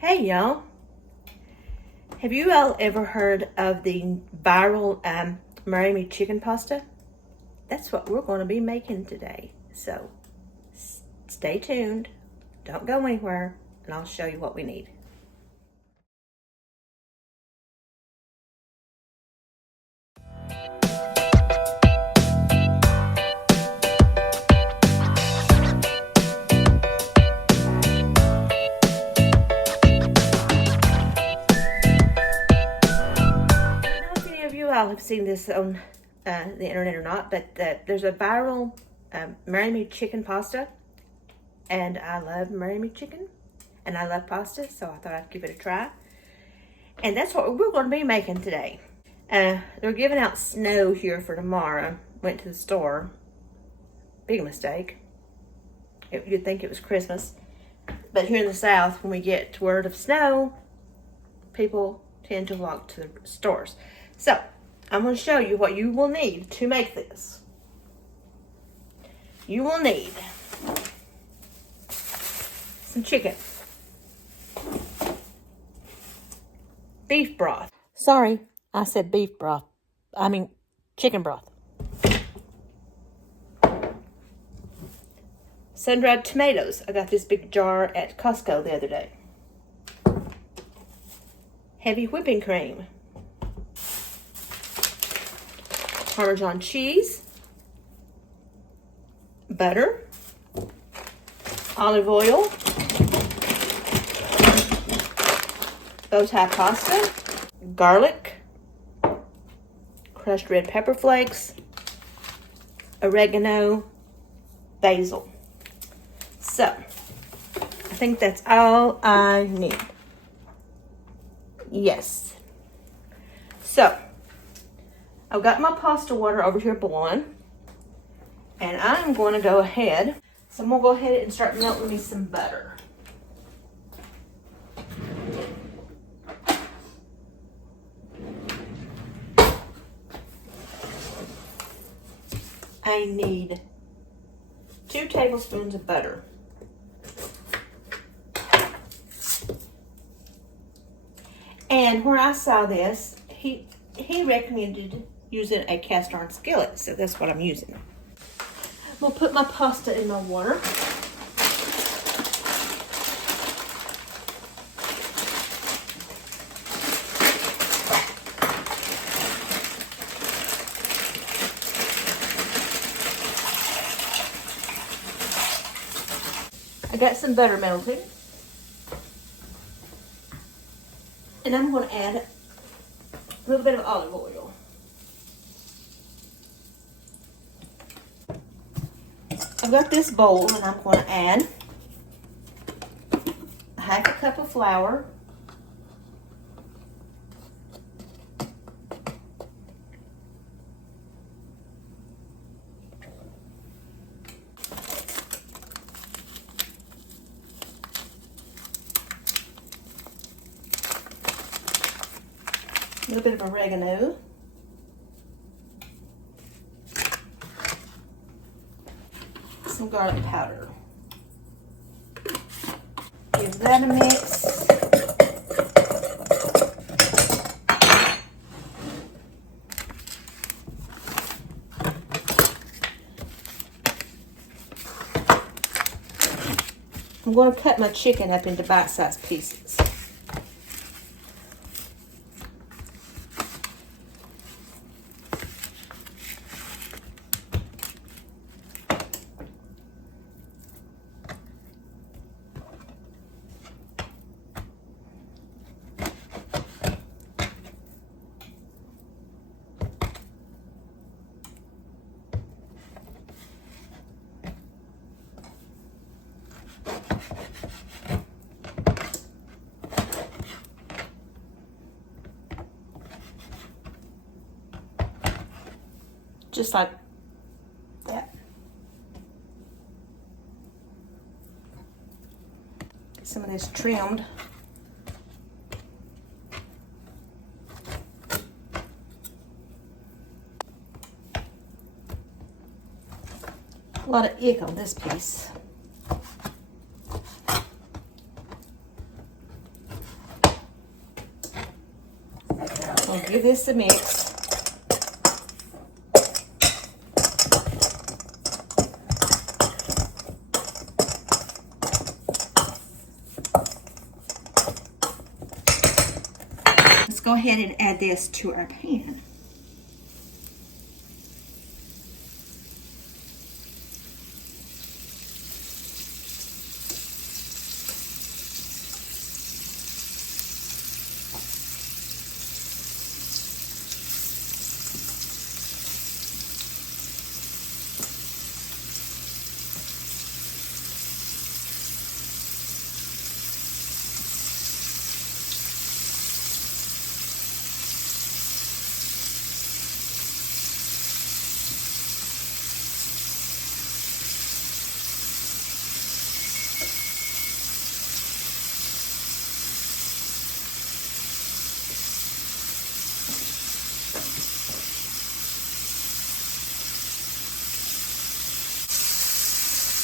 Hey y'all, have you all ever heard of the viral Marry Me chicken pasta? That's what we're going to be making today. So stay tuned, don't go anywhere, and I'll show you what we need. You all have seen this on the internet or not, but there's a viral Marry Me chicken pasta, and I love Marry Me chicken, and I love pasta, so I thought I'd give it a try. And that's what we're going to be making today. They're giving out snow here for tomorrow. Went to the store. Big mistake. You'd think it was Christmas. But here in the South, when we get word of snow, people tend to flock to the stores. So, I'm going to show you what you will need to make this. You will need some chicken, beef broth. Sorry, I said beef broth. I mean chicken broth. Sun-dried tomatoes. I got this big jar at Costco the other day. Heavy whipping cream. Parmesan cheese, butter, olive oil, bow tie pasta, garlic, crushed red pepper flakes, oregano, basil. So, I think that's all I need. Yes. So, I've got my pasta water over here boiling, and I'm going to go ahead. So I'm going to go ahead and start melting me some butter. I need 2 tablespoons of butter. And where I saw this, he recommended using a cast iron skillet, so that's what I'm using. I'm gonna put my pasta in my water. I got some butter melted, and I'm going to add a little bit of olive oil. I've got this bowl, and I'm going to add a half a cup of flour, a little bit of oregano, some garlic powder. Give that a mix. I'm going to cut my chicken up into bite-sized pieces. Just like that. Get some of this trimmed. A lot of ick on this piece. gonna give this a mix. Let's go ahead and add this to our pan.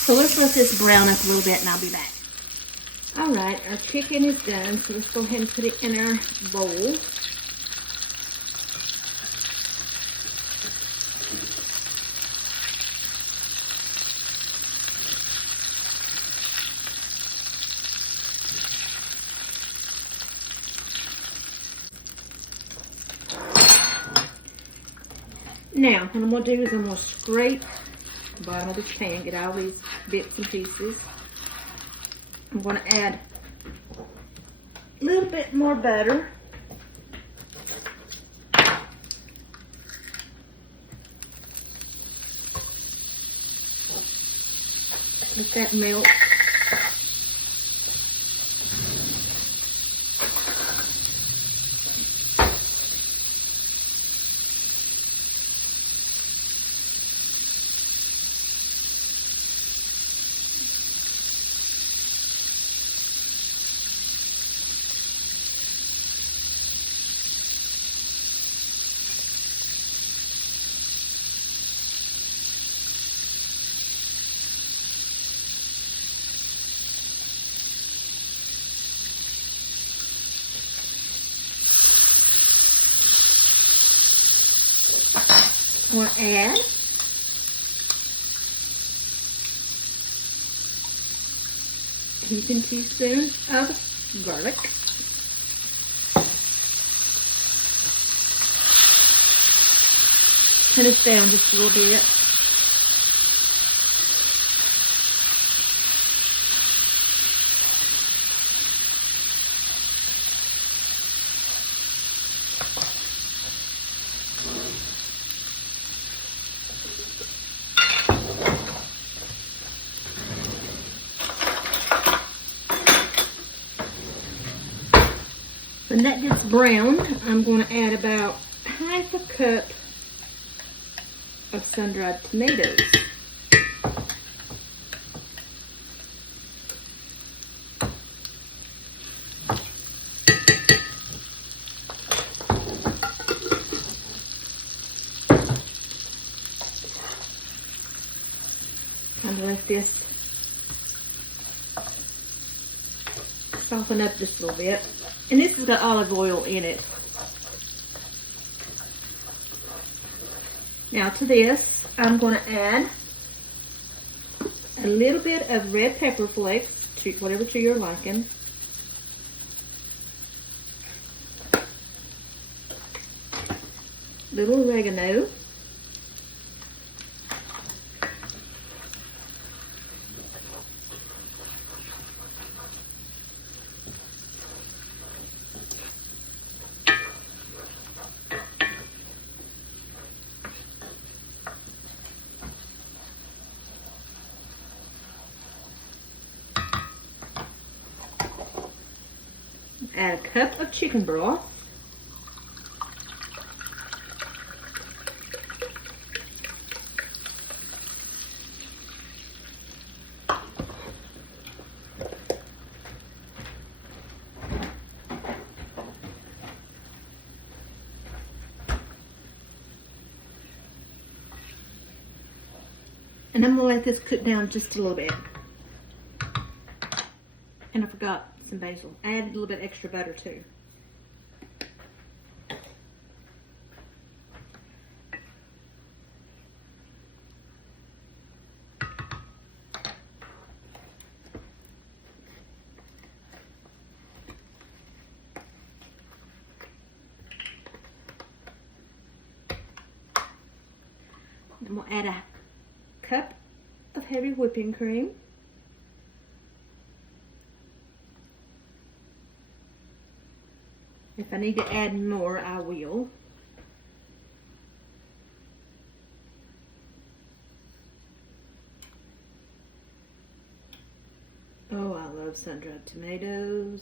So let's let this brown up a little bit and I'll be back. All right, our chicken is done, so let's go ahead and put it in our bowl. Now, what I'm going to do is I'm going to scrape the bottom of this pan, get all these bits and pieces. I'm going to add a little bit more butter. Let that melt. I'm going to add a heaping teaspoon of garlic. Turn this down just a little bit. When that gets brown, I'm going to add about half a cup of sun-dried tomatoes. I'm going to let this soften up just a little bit. And this has got olive oil in it. Now to this, I'm going to add a little bit of red pepper flakes, to whatever to your liking. Little oregano. Add a cup of chicken broth. And I'm going to let this cook down just a little bit. And I forgot some basil. I added a little bit extra butter too. I'm going to add a cup of heavy whipping cream. If I need to add more, I will. Oh, I love sun-dried tomatoes.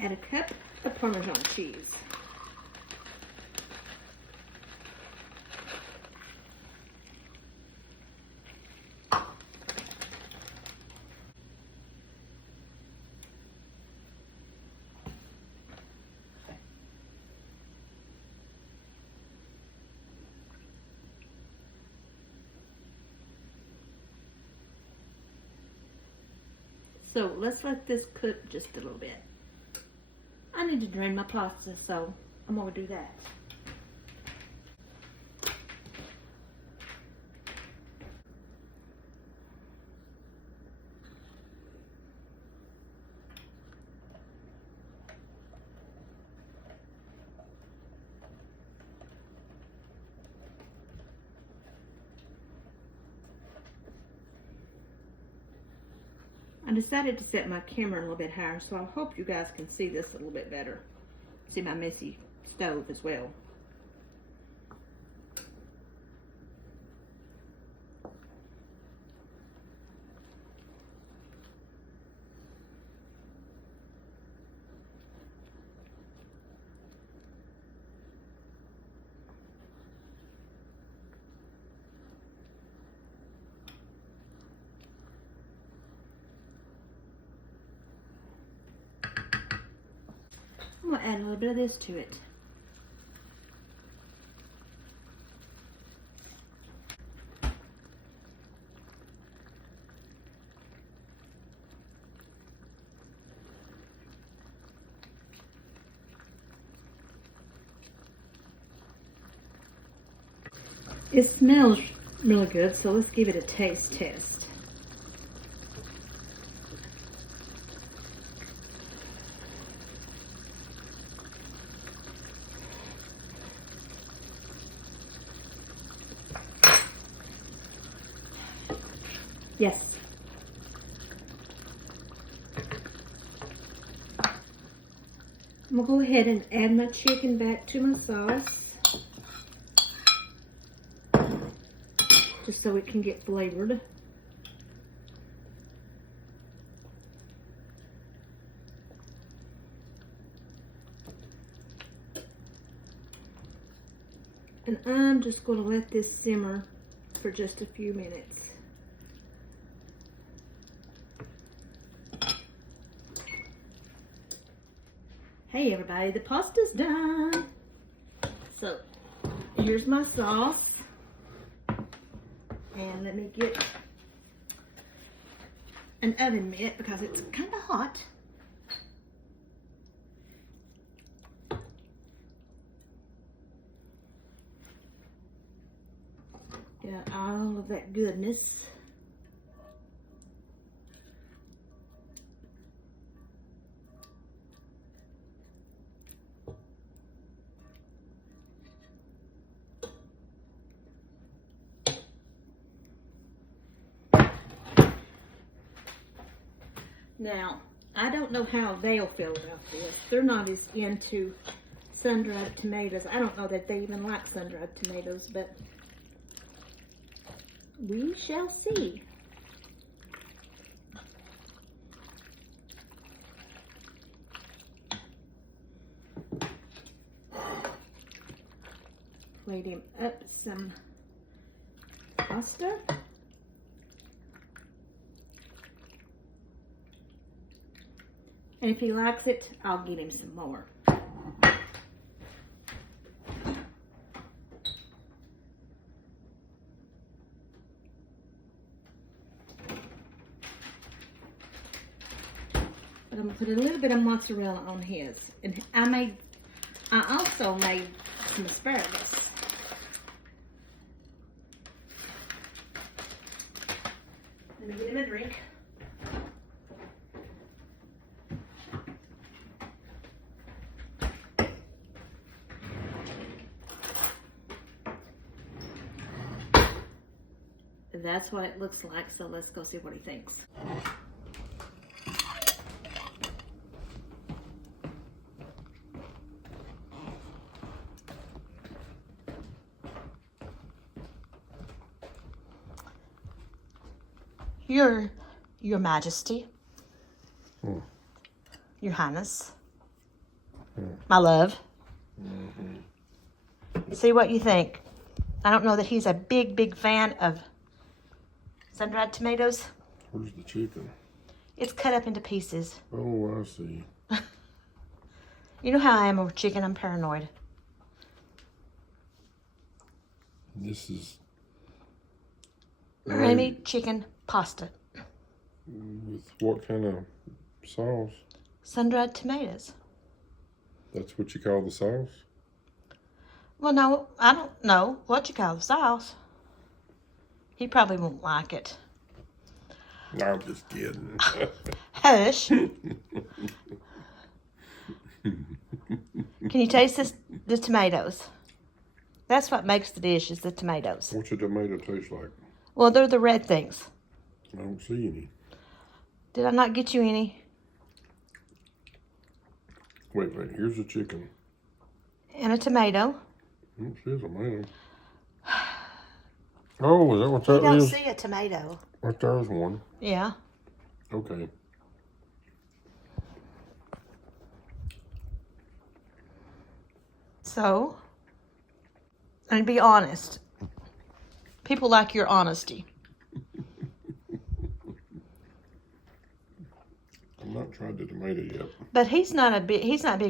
Add a cup of Parmesan cheese. So let's let this cook just a little bit. I need to drain my pasta, so I'm going to do that. I decided to set my camera a little bit higher, so I hope you guys can see this a little bit better. See my messy stove as well. I'm going to add a little bit of this to it. It smells really good, so let's give it a taste test. Yes. I'm going to go ahead and add my chicken back to my sauce, just so it can get flavored. And I'm just going to let this simmer for just a few minutes. Hey everybody, the pasta's done. So here's my sauce. And let me get an oven mitt because it's kind of hot. Got all of that goodness. Now, I don't know how they'll feel about this. They're not as into sun-dried tomatoes. I don't know that they even like sun-dried tomatoes, but we shall see. Plate him up some pasta. And if he likes it, I'll get him some more. But I'm gonna put a little bit of mozzarella on his. And I also made some asparagus. Let me get him a drink. That's what it looks like, so let's go see what he thinks. Your Majesty, Your Highness, my love. See what you think. I don't know that he's a big fan of sun-dried tomatoes. Where's the chicken? It's cut up into pieces. Oh, I see. You know how I am with chicken. I'm paranoid. This is Meringue chicken pasta. with what kind of sauce? Sun-dried tomatoes. That's what you call the sauce? Well, no, I don't know what you call the sauce. He probably won't like it. I'm just kidding. Hush. Can you taste the tomatoes? That's what makes the dish, is the tomatoes. What's a tomato taste like? Well, they're the red things. I don't see any. Did I not get you any? Wait, here's the chicken. And a tomato. It says tomato. Oh, is that what that You don't is? see a tomato. Right there's one. Yeah. Okay. So, and be honest. People like your honesty. I've not tried the tomato yet. But he's not big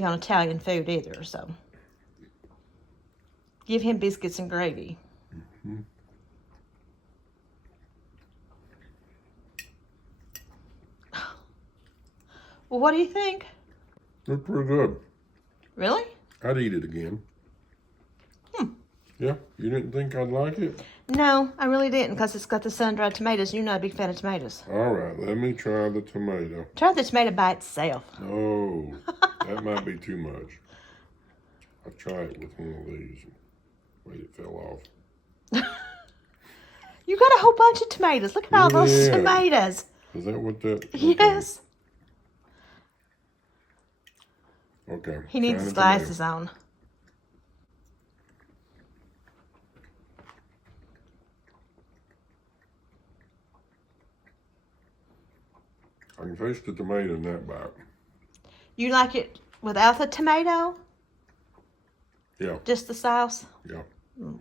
on Italian food either, so give him biscuits and gravy. Mm-hmm. Well, what do you think? It's pretty good. Really? I'd eat it again. Yeah? You didn't think I'd like it? No, I really didn't, because it's got the sun-dried tomatoes. You're not a big fan of tomatoes. All right, let me try the tomato. Try the tomato by itself. Oh, that might be too much. I'll try it with one of these. Wait, it fell off. You got a whole bunch of tomatoes. Look at all those Yeah. tomatoes. Is that what that? Yes. Okay. He needs trying his the tomato. glasses on. I can taste the tomato in that bite. You like it without the tomato? Yeah, Just the sauce? yeah.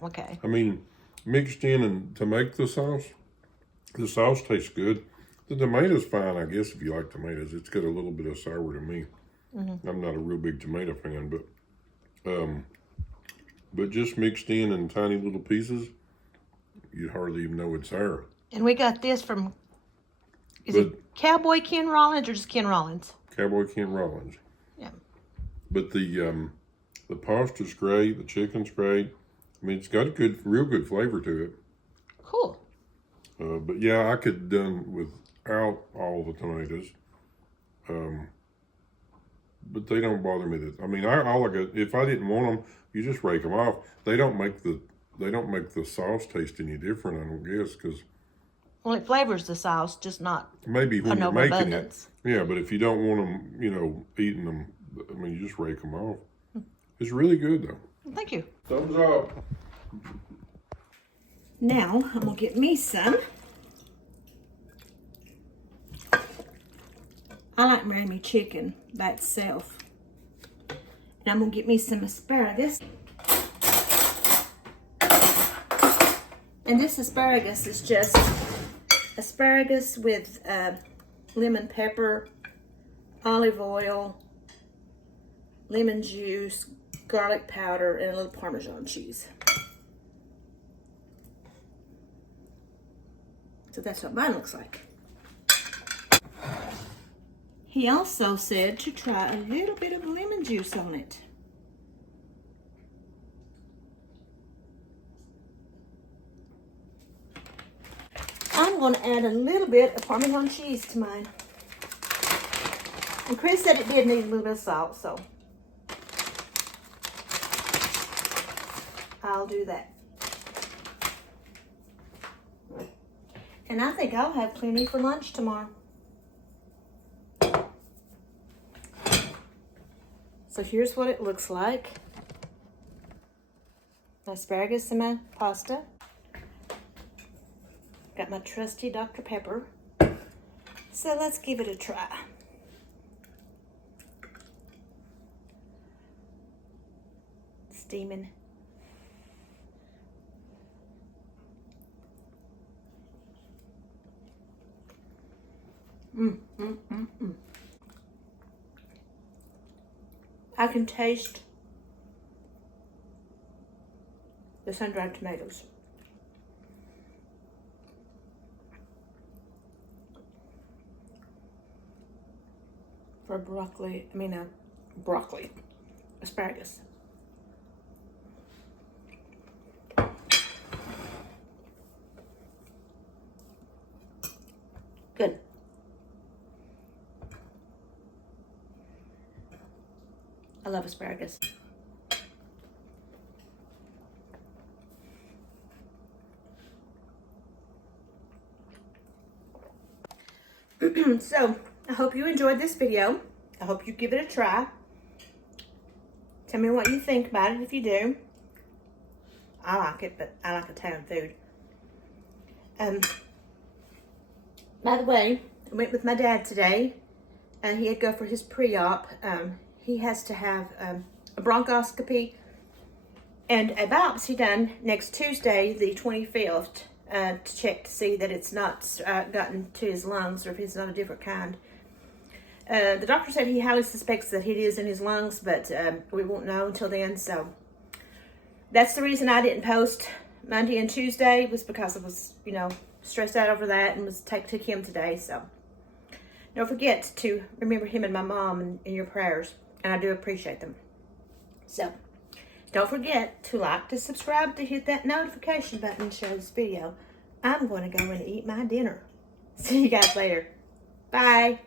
Okay. I mean, mixed in and to make the sauce tastes good. The tomato's fine, I guess, if you like tomatoes. It's got a little bit of sour to me. Mm-hmm. I'm not a real big tomato fan, but just mixed in tiny little pieces, you'd hardly even know it's there. And we got this from, is But- it Cowboy Ken Rollins or just Ken Rollins? Cowboy Ken Rollins. Yeah. But the pasta's great. The chicken's great. I mean, it's got a real good flavor to it. Cool. But yeah, I could have done without all the tomatoes. But they don't bother me. I mean, if I didn't want them, you just rake them off. They don't make the sauce taste any different, I don't guess, because Well, it flavors the sauce, just not maybe when an you're making it. overabundance. Yeah, but if you don't want them, eating them, I mean, you just rake them off. It's really good though. Thank you. Thumbs up. Now, I'm going to get me some. I like Miami chicken by itself. And I'm going to get me some asparagus. And this asparagus is just asparagus with lemon pepper, olive oil, lemon juice, garlic powder, and a little Parmesan cheese. So that's what mine looks like. He also said to try a little bit of lemon juice on it. I'm going to add a little bit of Parmesan cheese to mine. And Chris said it did need a little bit of salt, so I'll do that. And I think I'll have plenty for lunch tomorrow. So here's what it looks like. Asparagus in my pasta. Got my trusty Dr. Pepper. So let's give it a try. Steaming. I can taste the sun-dried tomatoes. For broccoli, asparagus. Good. I love asparagus. So, I hope you enjoyed this video. I hope you give it a try. Tell me what you think about it if you do. I like it, but I like Italian food. By the way, I went with my dad today, and he had to go for his pre-op. He has to have a bronchoscopy and a biopsy done next Tuesday, the 25th, to check to see that it's not gotten to his lungs or if it's not a different kind. The doctor said he highly suspects that it is in his lungs, but we won't know until then. So that's the reason I didn't post Monday and Tuesday, was because I was, stressed out over that and took him today. So don't forget to remember him and my mom in your prayers, and I do appreciate them. So don't forget to like, to subscribe, to hit that notification button and share this video. I'm going to go and eat my dinner. See you guys later. Bye.